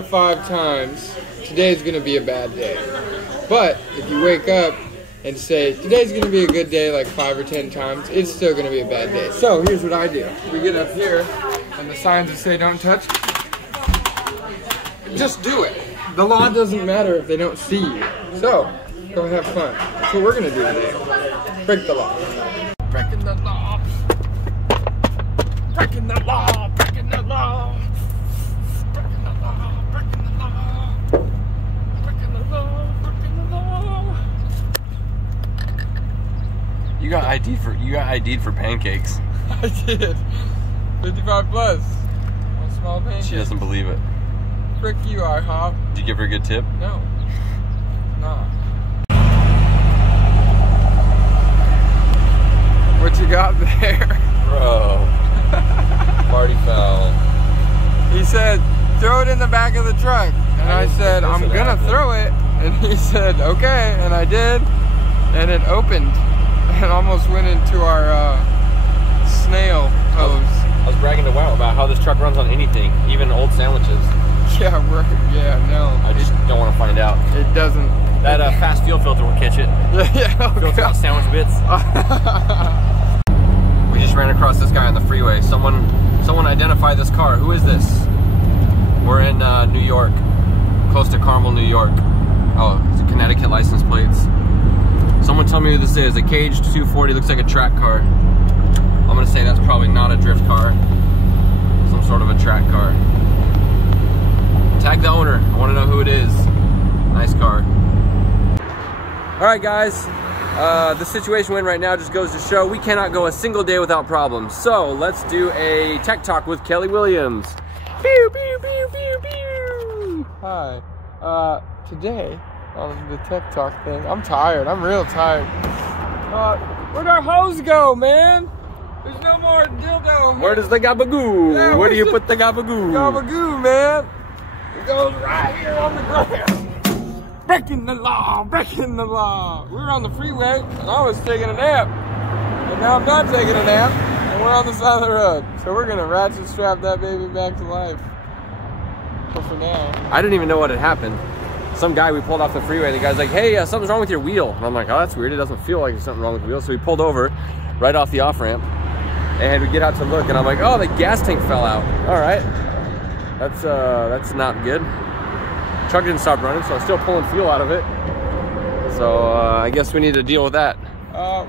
of 5 times, today's gonna be a bad day. But if you wake up and say, today's gonna be a good day like 5 or 10 times, it's still gonna be a bad day. So here's what I do. We get up here, and the signs that say don't touch, just do it. The law doesn't matter if they don't see you. So, go have fun. That's what we're gonna do today. Break the law. Breaking the law. Breaking the law. Breaking the law. Breaking the law. Breaking the law. Breaking the law. Breaking the law. You got ID'd for pancakes. I did. 55 plus. On small pancakes. She doesn't believe it. Frick you, IHOP. Did you give her a good tip? No. Nah. What you got there? Bro. Party foul. He said, throw it in the back of the truck. And I said, I'm gonna throw it. And he said, okay. And I did. And it opened. And almost went into our snail hose. I was bragging to Wow about how this truck runs on anything, even old sandwiches. Yeah, I just don't want to find out. It doesn't. That fast fuel filter will catch it. Yeah, filter out sandwich bits. We just ran across this guy on the freeway. Someone identify this car. Who is this? We're in New York, close to Carmel, New York. Oh, it's a Connecticut license plates. Someone tell me who this is. A Caged 240, looks like a track car. I'm gonna say that's probably not a drift car. Some sort of a track car. Tag the owner. I want to know who it is. Nice car. All right, guys. The situation we're in right now just goes to show we cannot go a single day without problems. So let's do a tech talk with Kelly Williams. Pew, pew, pew, pew, pew. Hi. Today on the tech talk thing, I'm tired. I'm real tired. Where'd our hose go, man? There's no more dildo. Where does the gabagoo? Yeah, where do you put the gabagoo? Gabagoo, man. It goes right here on the ground. Breaking the law, breaking the law. We were on the freeway, and I was taking a nap. And now I'm not taking a nap, and we're on the side of the road. So we're gonna ratchet strap that baby back to life. But for now. I didn't even know what had happened. Some guy, we pulled off the freeway, the guy's like, hey, something's wrong with your wheel. And I'm like, oh, that's weird. It doesn't feel like there's something wrong with the wheel. So we pulled over right off the off-ramp, and we get out to look, and I'm like, oh, the gas tank fell out. All right. That's not good. Truck didn't stop running, so I'm still pulling fuel out of it. So I guess we need to deal with that.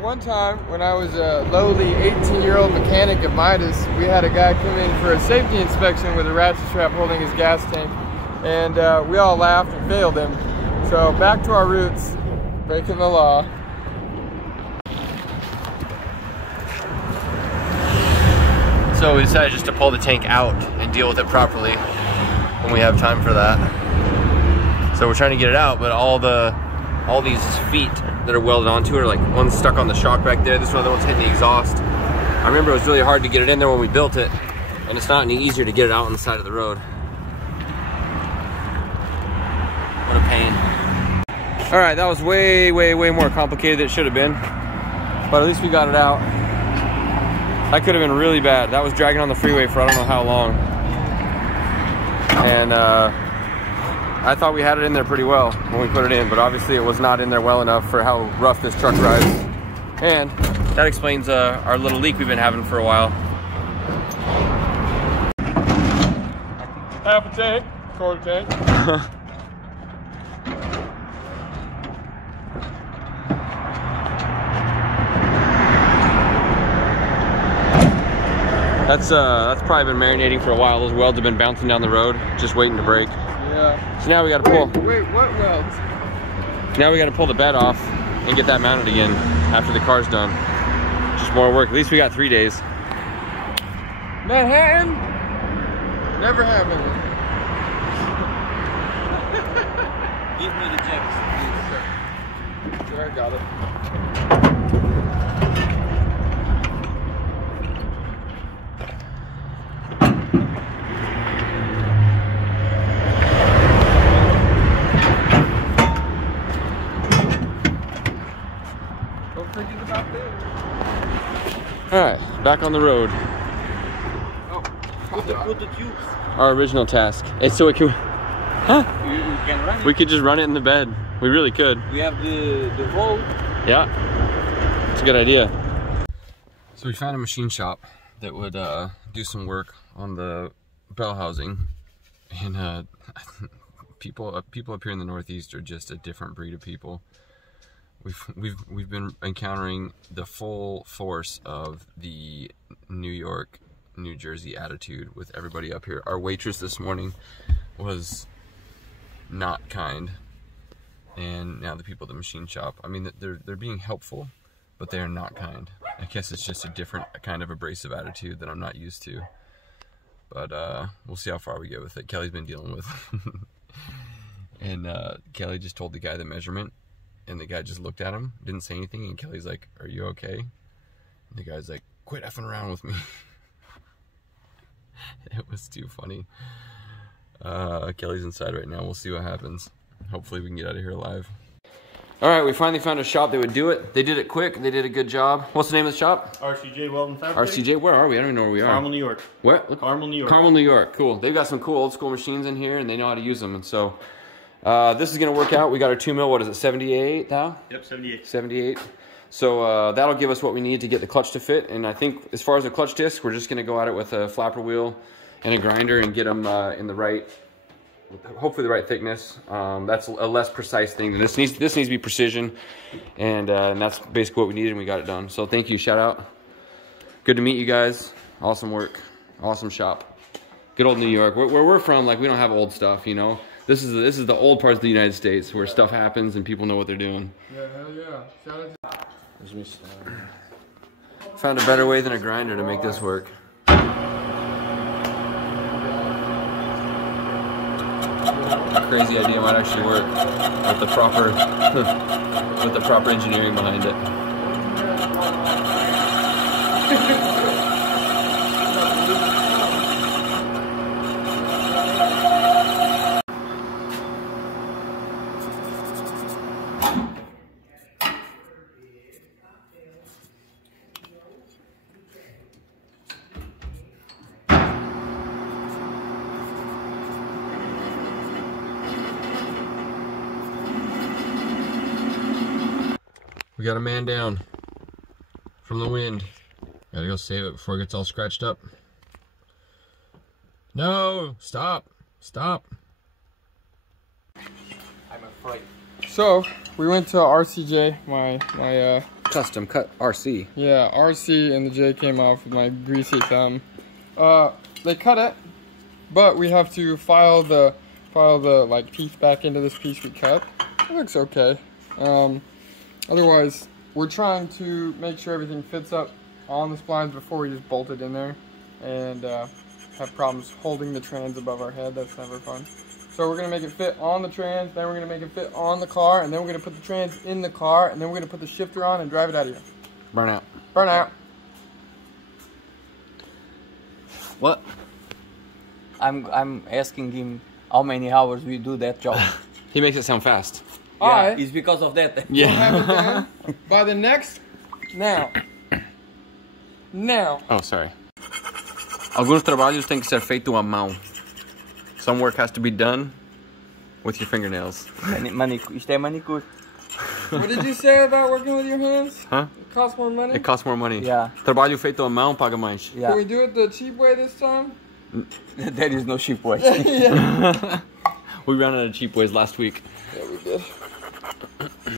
One time when I was a lowly 18-year-old mechanic at Midas, we had a guy come in for a safety inspection with a ratchet strap holding his gas tank, and we all laughed and failed him. So back to our roots, breaking the law. So we decided just to pull the tank out and deal with it properly when we have time for that. So we're trying to get it out, but all these feet that are welded onto it are like, one's stuck on the shock back there, this other one's hitting the exhaust. I remember it was really hard to get it in there when we built it, and it's not any easier to get it out on the side of the road. What a pain. All right, that was way, way, way more complicated than it should have been, but at least we got it out. That could have been really bad. That was dragging on the freeway for I don't know how long. And I thought we had it in there pretty well when we put it in, but obviously it was not in there well enough for how rough this truck rides. And that explains our little leak we've been having for a while. Half a tank, quarter tank. That's probably been marinating for a while. Those welds have been bouncing down the road, just waiting to break. Yeah. So now we gotta pull. Wait, what welds? Now we gotta pull the bed off and get that mounted again after the car's done. Just more work. At least we got 3 days. Manhattan? Never happened. Give me the chips. Sure, I got it. All right, back on the road. Oh, Our original task. It's so it can. Huh? We can run it. We could just run it in the bed. We really could. We have the hole. Yeah, it's a good idea. So we found a machine shop that would do some work on the bell housing, and people up here in the Northeast are just a different breed of people. We've been encountering the full force of the New York, New Jersey attitude with everybody up here. Our waitress this morning was not kind, and now the people at the machine shop, I mean, they're being helpful, but they are not kind. I guess it's just a different kind of abrasive attitude that I'm not used to. But we'll see how far we get with it. Kelly's been dealing with. And Kelly just told the guy the measurement, and the guy just looked at him, didn't say anything, and Kelly's like, "Are you okay?" And the guy's like, "Quit effing around with me." It was too funny. Kelly's inside right now. We'll see what happens. Hopefully we can get out of here alive. All right, we finally found a shop that would do it. They did it quick. They did a good job. What's the name of the shop? RCJ Welding Fabricating. RCJ, where are we? I don't even know where we are. Carmel, New York. Where? Carmel, New York. Carmel, New York. Cool. They've got some cool old school machines in here, and they know how to use them. And so this is going to work out. We got our 2 mil, what is it, 78 now? Yep, 78. 78. So that'll give us what we need to get the clutch to fit. And I think as far as the clutch disc, we're just going to go at it with a flapper wheel and a grinder and get them in the right, hopefully the right thickness. That's a less precise thing. This needs to be precision, and that's basically what we needed, and we got it done. So thank you, shout out. Good to meet you guys. Awesome work, awesome shop. Good old New York. Where we're from, like, we don't have old stuff, you know. This is the old parts of the United States where stuff happens and people know what they're doing. Yeah, hell yeah. Shout out to... There's me. Found a better way than a grinder to make this work. Crazy idea might actually work with the proper engineering behind it. We got a man down from the wind. Gotta go save it before it gets all scratched up. No, stop, stop. I'm afraid. So, we went to RCJ, my Custom cut RC. yeah, RC, and the J came off with my greasy thumb. They cut it, but we have to file the like teeth back into this piece we cut. It looks okay. Otherwise, we're trying to make sure everything fits up on the splines before we just bolt it in there, and have problems holding the trans above our head. That's never fun. So we're gonna make it fit on the trans, then we're gonna make it fit on the car, and then we're gonna put the trans in the car, and then we're gonna put the shifter on and drive it out of here. Burn out. Burn out. What? I'm asking him how many hours we do that job. He makes it sound fast. Yeah, it's because of that. We'll have it done by the next... Now. Oh, sorry. Alguns trabalhos têm que ser feito à mão. Some work has to be done with your fingernails. Isto é manicure. What did you say about working with your hands? Huh? It costs more money? It costs more money. Yeah. Trabalho feito à mão paga mais. Yeah. Can we do it the cheap way this time? There is no cheap way. Yeah. We ran out of cheap ways last week. Yeah, we did.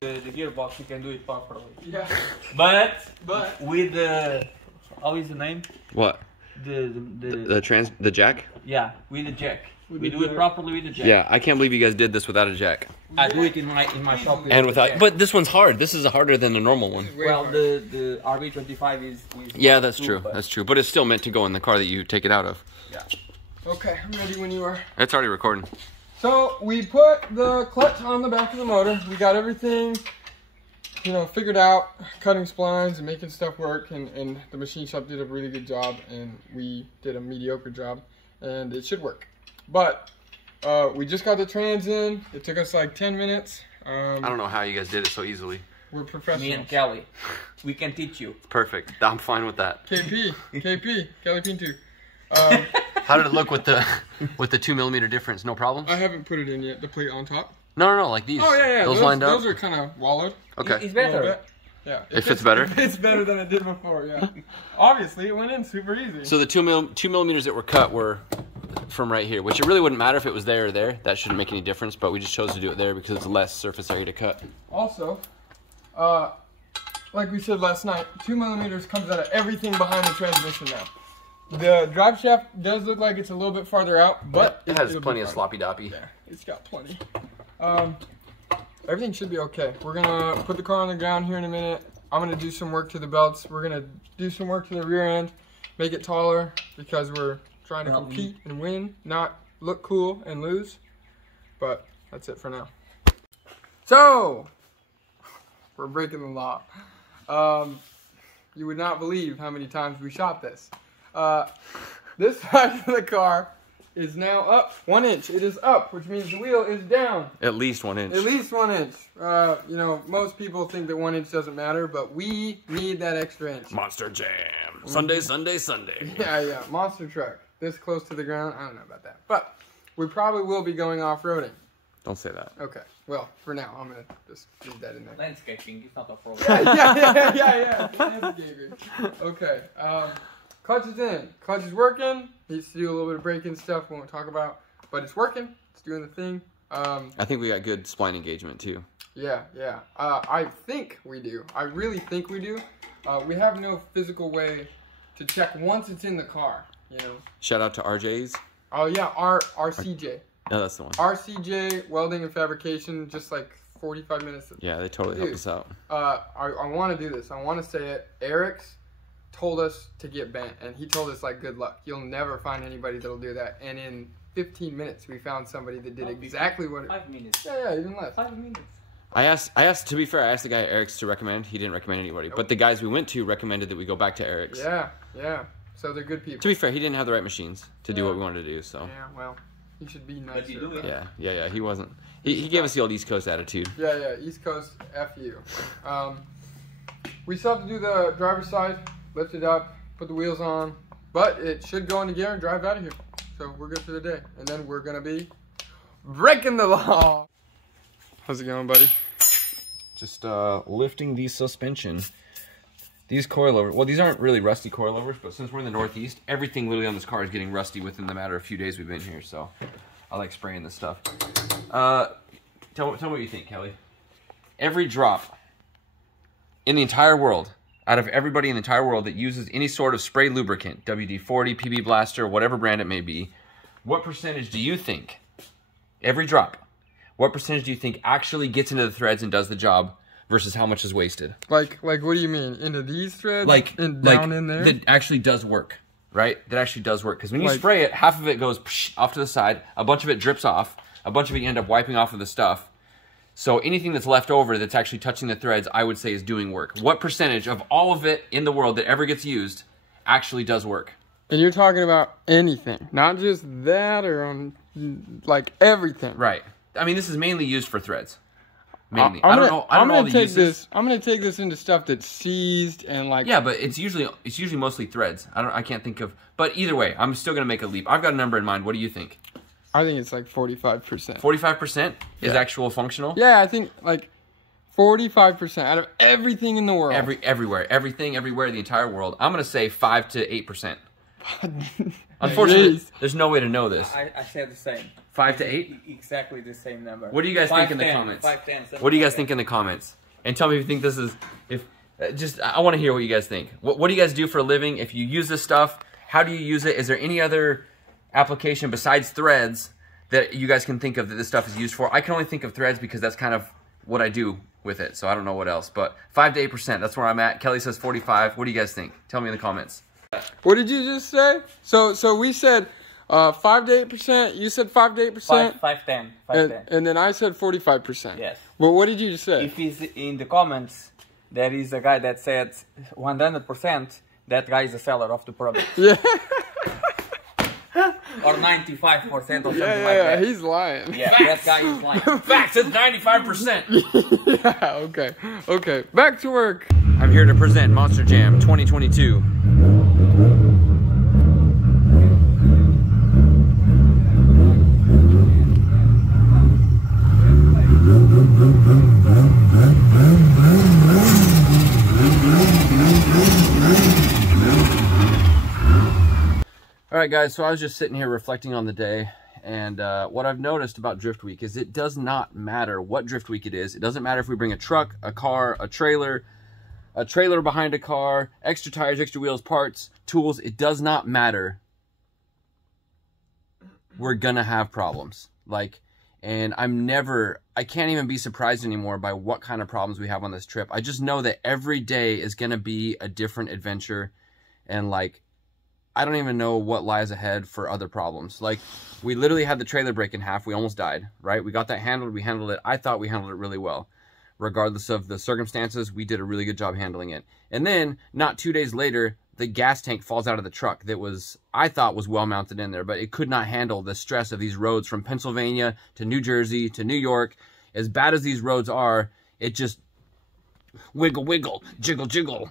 The gearbox, you can do it properly. Yeah. But with the... How is the name? What? The jack? Yeah, with the jack. We do it properly with the jack. Yeah, I can't believe you guys did this without a jack. I do it in my shop. And without, jack. but this one's hard. This is harder than the normal one. Well, the RB25 is Yeah, that's true. That's true. But it's still meant to go in the car that you take it out of. Yeah. Okay, I'm ready when you are. It's already recording. So we put the clutch on the back of the motor. We got everything, you know, figured out, cutting splines and making stuff work, and the machine shop did a really good job, and we did a mediocre job, and it should work. But we just got the trans in. It took us like 10 minutes. I don't know how you guys did it so easily. We're professionals. Me and Kelly, we can teach you. Perfect. I'm fine with that. KP, Kelly Pinto. How did it look with the 2 millimeter difference? No problems? I haven't put it in yet, the plate on top. No, like these. Oh, yeah. Those lined up? Those are kind of wallowed. Okay. It's better. Yeah. It fits better? It's better than it did before, yeah. Obviously, it went in super easy. So the 2 millimeters that were cut were from right here, which it really wouldn't matter if it was there or there. That shouldn't make any difference, but we just chose to do it there because it's less surface area to cut. Also, like we said last night, 2 millimeters comes out of everything behind the transmission now. The drive shaft does look like it's a little bit farther out, but it has plenty of sloppy doppy. Yeah, it's got plenty. Everything should be okay. We're gonna put the car on the ground here in a minute. I'm gonna do some work to the belts. We're gonna do some work to the rear end, make it taller because we're trying to compete and win, not look cool and lose. But that's it for now. So, we're breaking the law. You would not believe how many times we shot this. This side of the car is now up 1 inch. It is up, which means the wheel is down. At least 1 inch. At least 1 inch. You know, most people think that 1 inch doesn't matter, but we need that extra inch. Monster Jam. Sunday. Yeah. Monster truck. This close to the ground. I don't know about that. But we probably will be going off-roading. Don't say that. Okay. Well, for now, I'm going to just leave that in there. Landscaping, it's not a problem. Yeah. Landscaping. Okay. Clutch is in. Clutch is working. Needs to do a little bit of braking stuff we won't talk about. But it's working. It's doing the thing. I think we got good spline engagement too. Yeah. I think we do. I really think we do. We have no physical way to check once it's in the car, you know. Shout out to RJ's. Oh yeah, RCJ. No, that's the one. RCJ Welding and Fabrication, just like 45 minutes. Yeah, they totally helped us out. I want to do this. I want to say it. Eric's told us to get bent, and he told us like, good luck. You'll never find anybody that'll do that. And in 15 minutes, we found somebody that did exactly what. 5 minutes. Yeah, even less. 5 minutes. I asked. To be fair, I asked the guy at Eric's to recommend. He didn't recommend anybody, but the guys we went to recommended that we go back to Eric's. Yeah. So they're good people. To be fair, he didn't have the right machines to do what we wanted to do. So. Yeah, well, he should be nicer. But you do it. Yeah. He wasn't. He gave us the old East Coast attitude. Yeah. East Coast, F you. We still have to do the driver's side, lift it up, put the wheels on, but it should go into gear and drive out of here. So we're good for the day. And then we're going to be breaking the law. How's it going, buddy? Just lifting the suspension. These coilovers, well, these aren't really rusty coilovers, but since we're in the Northeast, everything literally on this car is getting rusty within the matter of a few days we've been here, so I like spraying this stuff. Tell me what you think, Kelly. Every drop in the entire world, out of everybody in the entire world that uses any sort of spray lubricant, WD-40, PB Blaster, whatever brand it may be, what percentage do you think, every drop, what percentage do you think actually gets into the threads and does the job versus how much is wasted? Like what do you mean? Into these threads? Down in there? That actually does work, right? That actually does work. Because when you spray it, half of it goes off to the side, a bunch of it drips off, a bunch of it you end up wiping off of the stuff. So anything that's left over that's actually touching the threads, I would say is doing work. What percentage of all of it in the world that ever gets used actually does work? And you're talking about anything, not just that or on, like, everything. Right. I mean, this is mainly used for threads. Mainly. I'm gonna take this into stuff that's seized and like. Yeah, but it's usually mostly threads. I can't think of. But either way, I'm still gonna make a leap. I've got a number in mind. What do you think? I think it's like 45%. 45% is actual functional. Yeah, I think like 45% out of everything in the world. Everything, everywhere, the entire world. I'm gonna say 5 to 8%. Unfortunately, there's no way to know this. I said the same. 5 to 8? Exactly the same number. What do you guys think in the comments? 5, 10, what do you guys think in the comments? And tell me if you think this is, I want to hear what you guys think. What do you guys do for a living? If you use this stuff, how do you use it? Is there any other application besides threads that you guys can think of that this stuff is used for? I can only think of threads because that's kind of what I do with it, so I don't know what else. But 5 to 8%, that's where I'm at. Kelly says 45. What do you guys think? Tell me in the comments. What did you just say? So we said 5 to 8%. You said 5 to 8%. 5, 10. And then I said 45%. Yes. Well, what did you just say? If it's in the comments, there is a guy that said 100%. That guy is a seller of the product. Yeah. Or 95% or something like that. Yeah, he's lying. Yeah, that guy is lying. Facts, it's 95%. Yeah, okay. Back to work. I'm here to present Monster Jam 2022. All right, guys, so I was just sitting here reflecting on the day, and what I've noticed about Drift Week is it does not matter what Drift Week it is. It doesn't matter if we bring a truck, a car, a trailer behind a car, extra tires, extra wheels, parts, tools. It does not matter. We're gonna have problems. Like, and I can't even be surprised anymore by what kind of problems we have on this trip. I just know that every day is gonna be a different adventure, and like, I don't even know what lies ahead for other problems. Like, we literally had the trailer break in half. We almost died, right? We got that handled. We handled it. I thought we handled it really well. Regardless of the circumstances, we did a really good job handling it. And then, not 2 days later, the gas tank falls out of the truck that I thought was well mounted in there, but it could not handle the stress of these roads from Pennsylvania to New Jersey to New York. As bad as these roads are, it just wiggle, wiggle, jiggle, jiggle.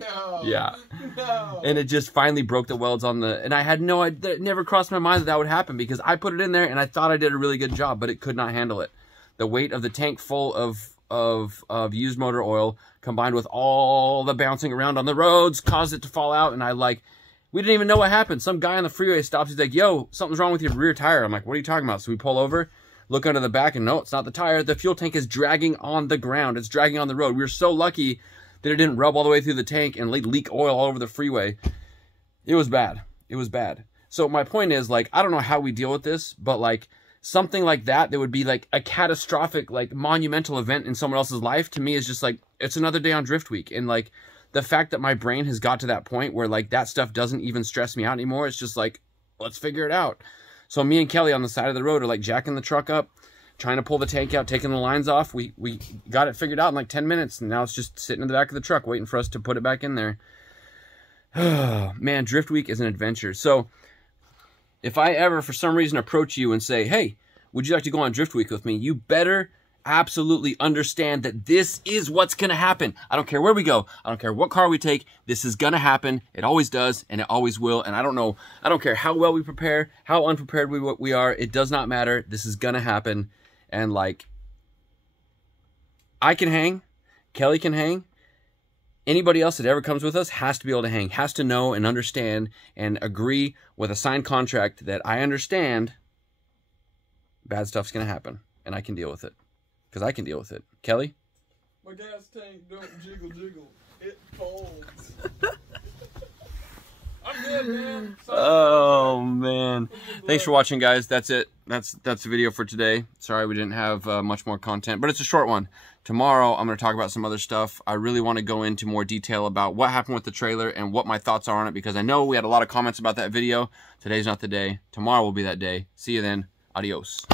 No. Yeah. No. And it just finally broke the welds on the, and I had no idea, it never crossed my mind that that would happen, because I put it in there and I thought I did a really good job, but it could not handle it. The weight of the tank full of used motor oil combined with all the bouncing around on the roads caused it to fall out. And we didn't even know what happened. Some guy on the freeway stops. He's like, yo, something's wrong with your rear tire. I'm like, what are you talking about? So we pull over, look under the back, and no, it's not the tire. The fuel tank is dragging on the ground. It's dragging on the road. We were so lucky that it didn't rub all the way through the tank and leak oil all over the freeway. It was bad. It was bad. So my point is, like, I don't know how we deal with this, but like something like that would be like a catastrophic, like monumental event in someone else's life, to me is just like, it's another day on Drift Week. And like the fact that my brain has got to that point where like that stuff doesn't even stress me out anymore. It's just like, let's figure it out. So me and Kelly on the side of the road are like jacking the truck up, trying to pull the tank out, taking the lines off. We got it figured out in like 10 minutes, and now it's just sitting in the back of the truck waiting for us to put it back in there. Man, Drift Week is an adventure. So if I ever, for some reason, approach you and say, hey, would you like to go on Drift Week with me? You better absolutely understand that this is what's going to happen. I don't care where we go. I don't care what car we take. This is going to happen. It always does, and it always will. And I don't care how well we prepare, how unprepared we are. It does not matter. This is going to happen. And like, I can hang, Kelly can hang, anybody else that ever comes with us has to be able to hang, has to know and understand and agree with a signed contract that I understand bad stuff's going to happen and I can deal with it, because I can deal with it. Kelly? My gas tank don't jiggle jiggle, it folds. I'm good, man. Oh man, thanks for watching, guys. That's it. That's the video for today. Sorry we didn't have much more content, but it's a short one. Tomorrow I'm going to talk about some other stuff. I really want to go into more detail about what happened with the trailer and what my thoughts are on it, because I know we had a lot of comments about that video. Today's not the day. Tomorrow will be that day. See you then. Adios.